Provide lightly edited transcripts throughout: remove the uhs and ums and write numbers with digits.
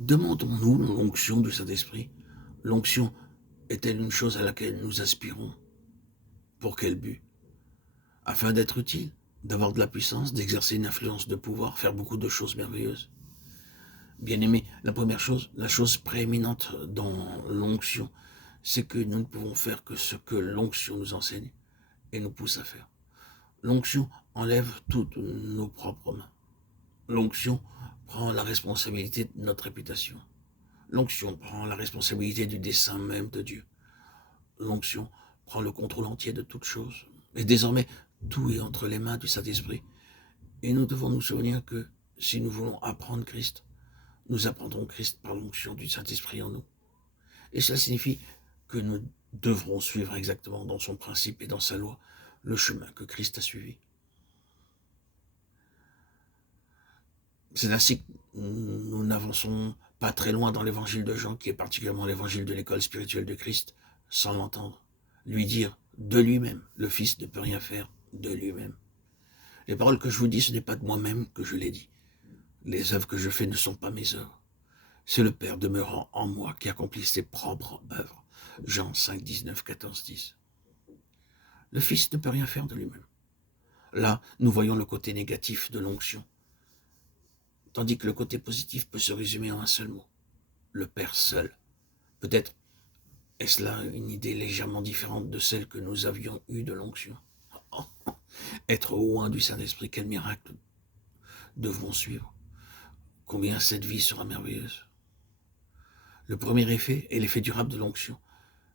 Demandons-nous l'onction du Saint-Esprit. L'onction est-elle une chose à laquelle nous aspirons? Pour quel but? Afin d'être utile, d'avoir de la puissance, d'exercer une influence de pouvoir, faire beaucoup de choses merveilleuses. Bien-aimé, la première chose, la chose prééminente dans l'onction, c'est que nous ne pouvons faire que ce que l'onction nous enseigne et nous pousse à faire. L'onction enlève toutes nos propres mains. L'onction prend la responsabilité de notre réputation. L'onction prend la responsabilité du dessein même de Dieu. L'onction prend le contrôle entier de toute chose. Et désormais, tout est entre les mains du Saint-Esprit. Et nous devons nous souvenir que si nous voulons apprendre Christ, nous apprendrons Christ par l'onction du Saint-Esprit en nous. Et cela signifie que nous devrons suivre exactement dans son principe et dans sa loi le chemin que Christ a suivi. C'est ainsi que nous n'avançons pas très loin dans l'évangile de Jean, qui est particulièrement l'évangile de l'école spirituelle de Christ, sans l'entendre. Lui dire de lui-même, le Fils ne peut rien faire de lui-même. Les paroles que je vous dis, ce n'est pas de moi-même que je les dis. Les œuvres que je fais ne sont pas mes œuvres. C'est le Père demeurant en moi qui accomplit ses propres œuvres. Jean 5, 19, 14, 10. Le Fils ne peut rien faire de lui-même. Là, nous voyons le côté négatif de l'onction, tandis que le côté positif peut se résumer en un seul mot. Le Père seul. Peut-être est-ce là une idée légèrement différente de celle que nous avions eue de l'onction. Oh, être loin du Saint-Esprit, quel miracle devrons suivre. Combien cette vie sera merveilleuse. Le premier effet est l'effet durable de l'onction,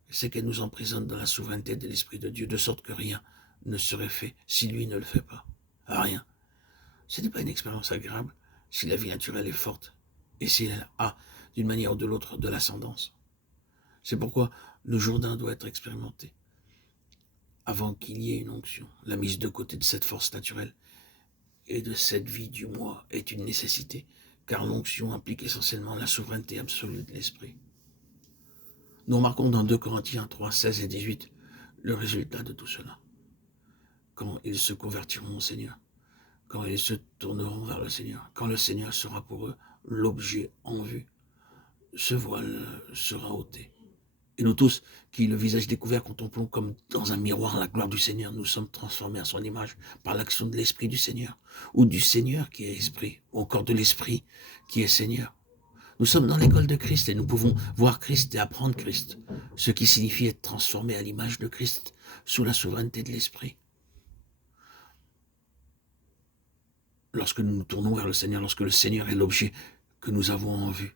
c'est qu'elle nous emprisonne dans la souveraineté de l'Esprit de Dieu, de sorte que rien ne serait fait si lui ne le fait pas. Rien. Ce n'est pas une expérience agréable si la vie naturelle est forte et si elle a, d'une manière ou de l'autre, de l'ascendance. C'est pourquoi le Jourdain doit être expérimenté avant qu'il y ait une onction. La mise de côté de cette force naturelle et de cette vie du moi est une nécessité, car l'onction implique essentiellement la souveraineté absolue de l'esprit. Nous remarquons dans 2 Corinthiens 3, 16 et 18 le résultat de tout cela. Quand ils se convertiront au Seigneur, quand ils se tourneront vers le Seigneur, quand le Seigneur sera pour eux l'objet en vue, ce voile sera ôté. Et nous tous, qui le visage découvert contemplons comme dans un miroir la gloire du Seigneur, nous sommes transformés à son image par l'action de l'Esprit du Seigneur, ou du Seigneur qui est Esprit, ou encore de l'Esprit qui est Seigneur. Nous sommes dans l'école de Christ et nous pouvons voir Christ et apprendre Christ, ce qui signifie être transformé à l'image de Christ, sous la souveraineté de l'Esprit. Lorsque nous nous tournons vers le Seigneur, lorsque le Seigneur est l'objet que nous avons en vue,